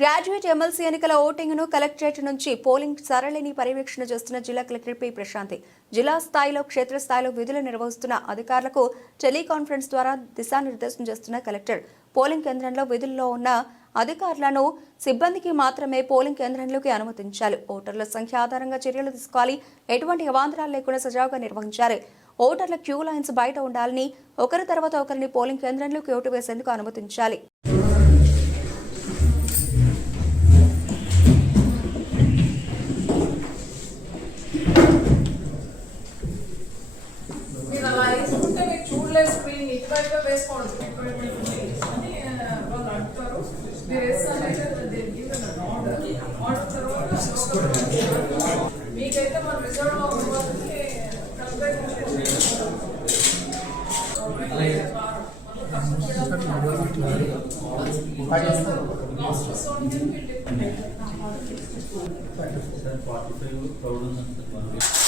Graduate MLC ఎన్నికల ఓటింగ్ను collectorate నుంచి polling సరళిని పర్యవేక్షణ చేస్తున్న జిల్లా కలెక్టర్ పి. ప్రశాంతి. జిల్లా స్థాయిలో క్షేత్రస్థాయిలో విధులు నిర్వహిస్తున్న అధికారులకు టెలికాన్ఫరెన్స్ ద్వారా దిశానిర్దేశం చేస్తున్న కలెక్టర్. పోలింగ్ కేంద్రంలో విధుల్లో ఉన్న అధికారులను సిబ్బందికి మాత్రమే పోలింగ్ కేంద్రంలోకి అనుమతించాలి. ఓటర్ల సంఖ్య ఆధారంగా చర్యలు తీసుకోవాలి. ఎటువంటి అవాంతరాలు లేకుండా సజావుగా నిర్వహించాలి. ఓటర్ల క్యూ లైన్స్ బయట ఉండాలని ఒకరి తర్వాత ఒకరిని పోలింగ్ కేంద్రంలోకి ఓటు వేసేందుకు అనుమతించాలి. స్క్రీన్ ఇటువైపు వేసుకోండి. అని వాళ్ళు అంటారు మీరు తర్వాత మీకైతే మన రిజర్వ్ అవ్వడానికి ఇందాక లాస్ట్ ఒక్క నిమిషం